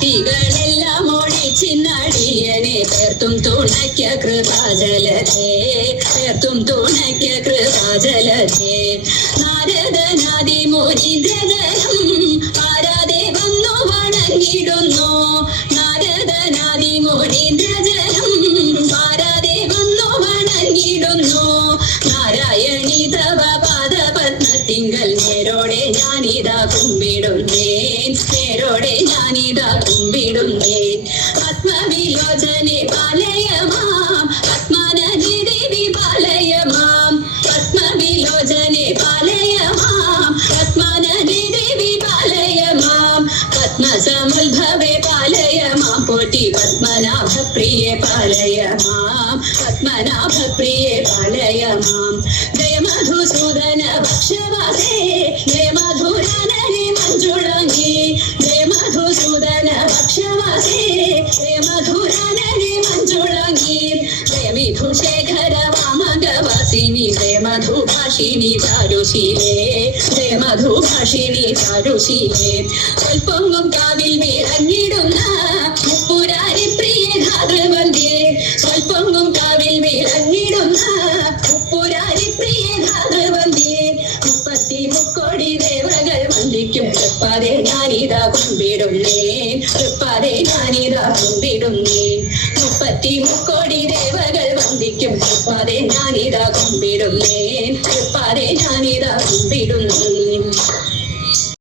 തീകളെല്ലാം ഒഴിച്ചിന്നടിയനെ ചേർത്തും തുണയ്ക്ക കൃപാജലേ ചേർത്തും തുണയ്ക്ക കൃപാജലേ നാരദനാദി നദി മോരിതം വന്നു വണങ്ങിടുന്നു. നാരദനാദി നദി മോരിതം വന്നു വണങ്ങിടുന്നു. നാരായണി തവ പാദപത്മത്തിങ്കൽ നേരോടെ ഞാനിതാ കുമ്പിടുന്നേ നേരോടെ ഞാനിതാ കുമ്പിടുന്നേ പത്മവിലോചനെ പാലയമാം. പത്മനദേവി പാലയമാം. പത്മവിലോചനെ പാലയമാം. പത്മനദേവി പാലയമാം. പത്മസമുദ്ഭവേ പാലയമാം. പാലയമാം. ജയ മധുസൂദന ഭക്ഷവാസേ ജയ മധുസൂദന ഭക്ഷവാസേ ജയ മധുരാനനെ മഞ്ജുളങ്ങി. വിധുശേഖര വാമകവാസിനി മധുഭാഷിണി ചാരുശീലേ മധുഭാഷിണി ചാരുശീലേ. സ്വൽപ്പൊങ്ങും കാവിൽ വിളങ്ങിടുന്ന മുപ്പുരാരി പ്രിയ ധാതൃവന്ധ്യേ സ്വൽപ്പൊങ്ങും കാവിൽ വിളങ്ങിടുന്ന മുപ്പുരാരി പ്രിയ തൃപ്പാതെ ഞാനിതാ കുമ്പിടുന്നേ. തൃപ്പാതെ ഞാനിതാ കുമ്പിടുന്നേ. മുപ്പത്തി മുക്കോടി ദേവകൾ വന്ദിക്കും. തൃപ്പാതെ ഞാനിതാ കുമ്പിടുന്നേ. തൃപ്പാതെ ഞാനിതാ കുമ്പിടുന്നേ.